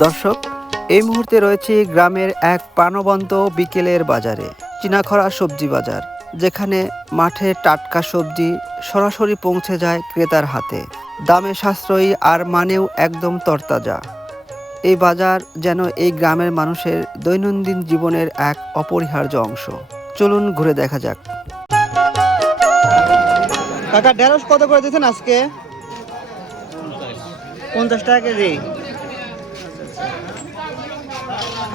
দর্শক, এই মুহূর্তে রয়েছে গ্রামের এক প্রাণবন্ত বিকেলের বাজারে, চিনাখরা সবজি বাজার, যেখানে মাঠে টাটকা সবজি সরাসরি পৌঁছে যায় ক্রেতার হাতে। দামে সাশ্রয়ী আর মানেও একদম তরতাজা। এই বাজার যেন এই গ্রামের মানুষের দৈনন্দিন জীবনের এক অপরিহার্য অংশ। চলুন ঘুরে দেখা যাক। কাকা, ঢেঁড়স কত করে দিয়েছেন আজকে? 50 টাকা কেজি।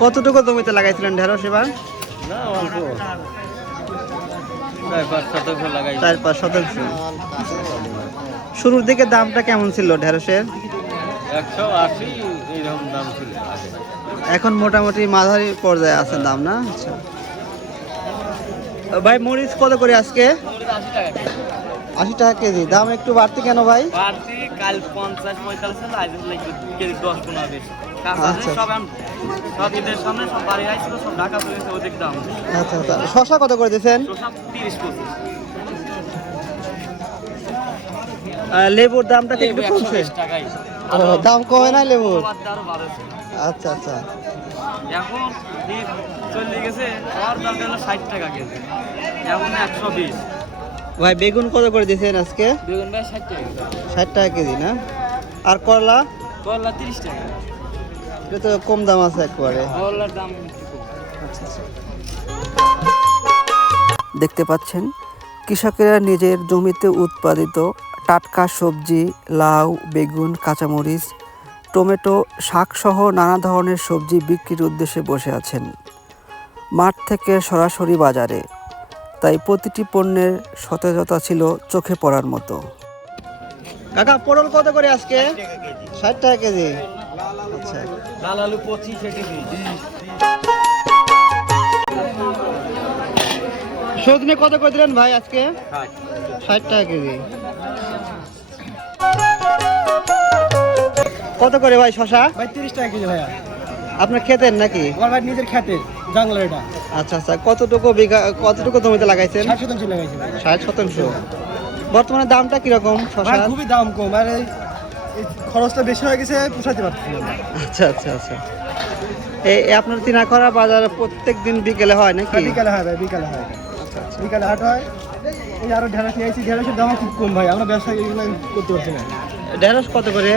কতটুকু জমিতে লাগাইছিলেন ঢেঁড়স এবার? না, অল্প 4-5 শতাংশ। শুরুর দিকে দামটা কেমন ছিল ঢেঁড়সের? 180 এইরকম দাম ছিল আগে। এখন মোটামুটি মাঝারি পর্যায়ে আছে দাম, না? আচ্ছা ভাই, মরিচ কত করে আজকে? 80 টাকা কেজি। দাম একটু বাড়তি কেন ভাই? বাড়তি কাল 50-45 ছিল, আজ লাগি কেজি 10-15 বেশি। আচ্ছা সব ঈদের সামনে সব বাড়ি আইছিল, সব ঢাকা চলে গেছে, ওদিক দাম। আচ্ছা আচ্ছা। শসা কত করে দিয়েছেন? সব 30-25। লেবুর দামটা কি একটু কমছে? 120 টাকাই। ও, দাম কমে নাই লেবুর? আরো বাড়ছে। আচ্ছা আচ্ছা। এখন ঈদ চলে গেছে, আর দরকার হলো 60 টাকা কেজি, এখন 120। ভাই, বেগুন কত করে দিয়েছেন আজকে? বেগুন ভাই 60 টাকা। 60 টাকা কেজি, না? আর করলা? করলা 30 টাকা। এটা তো কম দাম আছে একবারে। করলার দাম একটু কম। আচ্ছা আচ্ছা। দেখতে পাচ্ছেন, কৃষকেরা নিজের জমিতে উৎপাদিত টাটকা সবজি, লাউ, বেগুন, কাঁচামরিচ, টমেটো, শাকসহ নানা ধরনের সবজি বিক্রির উদ্দেশ্যে বসে আছেন মাঠ থেকে সরাসরি বাজারে। তাই প্রতিটি পণ্যের সতেজতা ছিল চোখে পড়ার মতো। কাকা, পটল কত করে আজকে? 60 টাকা কেজি। আচ্ছা। লাল আলু 25 কেজি। সজনে কত করে দিলেন ভাই আজকে? 60 টাকা কেজি। কত করে ভাই শশা? ভাই 30 টাকা কেজি ভাইয়া। আপনার ক্ষেতের নাকি? আমার ভাই নিজের খেতে জঙ্গলের এটা। আচ্ছা আচ্ছা। কতটুকু জমিতে লাগাইছেন? 60 শতাংশ লাগাইছি ভাই। 60%। বর্তমানে দামটা কিরকম ভাই শশার? খুবই দাম কম, আর এই খরচটা বেশি হয়ে গেছে, পোষাতে পারছি না। আচ্ছা আচ্ছা আচ্ছা। এই আপনার চিনাখরা বাজারে প্রত্যেক দিন বিকেলে হয় নাকি? বিকালে হয় ভাই, বিকালে হয়। আচ্ছা আচ্ছা। বিকালে হাট হয়। এই আরো ঢেঁড়স নিয়ে আসছি, ঢেঁড়সের দাম খুব কম ভাই, আমরা ব্যবসা এগুলো করতে পারছি না। ঢেঁড়স কত করে?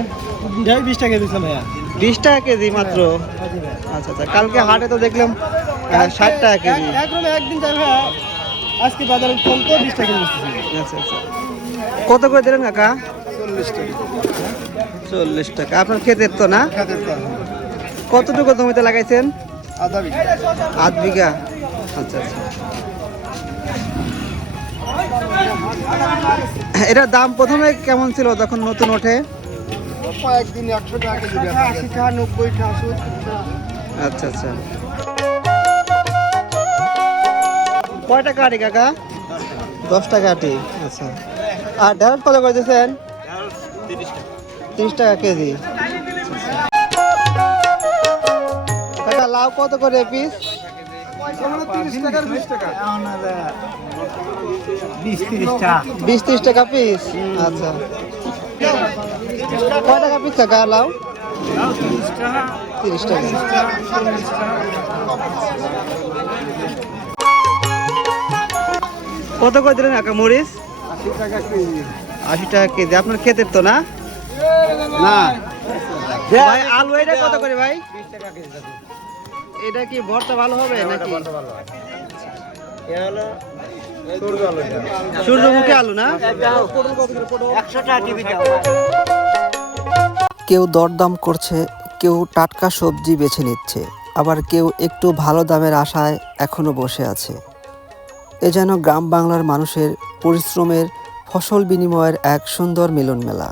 ঢেঁড়স 20 টাকা দিয়েছিলাম ভাইয়া। 20 টাকা কেজি মাত্র? আচ্ছা আচ্ছা। কালকে হাটে তো দেখলাম 60 টাকা কেজি। একদিন যাই ভাইয়া, আজকে বাজারে কম তো 20 টাকা দিচ্ছি। আচ্ছা আচ্ছা। কত করে দিলেন কাকা? 40 টাকা। 40 টাকা। আপনার ক্ষেতের তো, না? খেতের দাম কতটুকু জমিতে লাগাইছেন? আধা বিঘা। আধ বিঘা। আচ্ছা আচ্ছা। এটার দাম প্রথমে কেমন ছিল যখন নতুন ওঠে? কয়েকদিন 100 টাকা কেজি, 80 টাকা, 90 টাকা, 70 টাকা। আচ্ছা আচ্ছা। কয় টাকা আটি কাকা? 10 টাকা আটি। আচ্ছা। আর ঢেঁড়স কত করে দিয়েছেন? 30 টাকা কেজি। কাকা, লাউ কত করে পিস? 30 টাকার 20 টাকা। 20-30 টাকা পিস। আচ্ছা। কয় টাকা পিস কাকা লাউ? 30 টাকা। কত করে দিলেন কাকা মরিচ? 80 টাকা কেজি। 80 টাকা কেজি। আপনার ক্ষেতের তো, না? না ভাই, আলু এটা কত করে ভাই? 20 টাকা কেজি। এটা কি ভর্তা ভালো হবে নাকি? সূর্যমুখী আলু, না? 100 টাকা টিভি দাও। কেউ দরদাম করছে, কেউ টাটকা সবজি বেছে নিচ্ছে, আবার কেউ একটু ভালো দামের আশায় এখনো বসে আছে। এ যেন গ্রাম বাংলার মানুষের পরিশ্রমের ফসল বিনিময়ের এক সুন্দর মিলন মেলা।